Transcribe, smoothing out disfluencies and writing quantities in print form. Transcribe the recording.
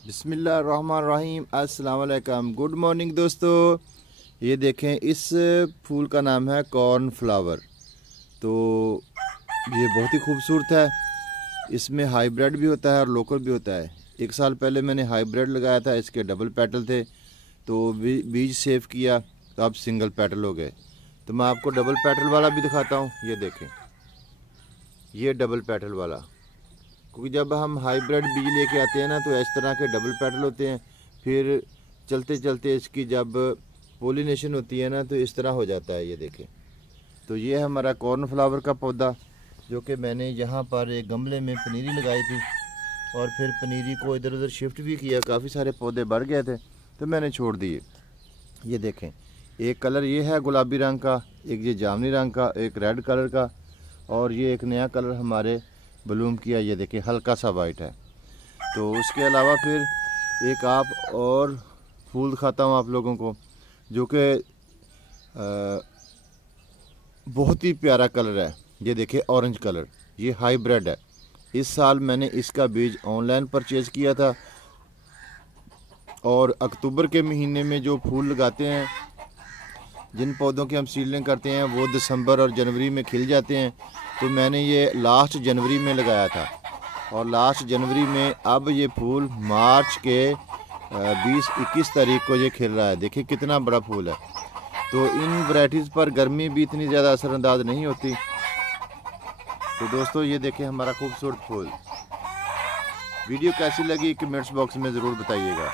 बिस्मिल्लाहिर्रहमानिर्रहीम, अस्सलाम वालेकुम, गुड मॉर्निंग दोस्तों। ये देखें, इस फूल का नाम है कॉर्न फ्लावर। तो ये बहुत ही खूबसूरत है। इसमें हाइब्रिड भी होता है और लोकल भी होता है। एक साल पहले मैंने हाइब्रिड लगाया था, इसके डबल पेटल थे, तो बीज सेव किया तो अब सिंगल पेटल हो गए। तो मैं आपको डबल पेटल वाला भी दिखाता हूँ। ये देखें, ये डबल पेटल वाला, क्योंकि जब हम हाइब्रिड बीज लेके आते हैं ना तो इस तरह के डबल पेटल होते हैं। फिर चलते चलते इसकी जब पोलिनेशन होती है ना तो इस तरह हो जाता है। ये देखें, तो ये है हमारा कॉर्न फ्लावर का पौधा, जो कि मैंने यहाँ पर एक गमले में पनीरी लगाई थी और फिर पनीरी को इधर उधर शिफ्ट भी किया। काफ़ी सारे पौधे बढ़ गए थे तो मैंने छोड़ दिए। ये देखें, एक कलर ये है गुलाबी रंग का, एक ये जामुनी रंग का, एक रेड कलर का, और ये एक नया कलर हमारे ब्लूम किया। ये देखिए, हल्का सा वाइट है। तो उसके अलावा फिर एक आप और फूल दिखाता हूँ आप लोगों को, जो कि बहुत ही प्यारा कलर है। ये देखिए, ऑरेंज कलर, ये हाइब्रिड है। इस साल मैंने इसका बीज ऑनलाइन परचेज़ किया था और अक्टूबर के महीने में जो फूल लगाते हैं, जिन पौधों की हम सीडलिंग करते हैं, वो दिसंबर और जनवरी में खिल जाते हैं। तो मैंने ये लास्ट जनवरी में लगाया था और लास्ट जनवरी में अब ये फूल मार्च के 20-21 तारीख को ये खिल रहा है। देखिए कितना बड़ा फूल है। तो इन वैरायटीज़ पर गर्मी भी इतनी ज़्यादा असरअंदाज नहीं होती। तो दोस्तों, ये देखें हमारा खूबसूरत फूल। वीडियो कैसी लगी कमेंट्स बॉक्स में ज़रूर बताइएगा।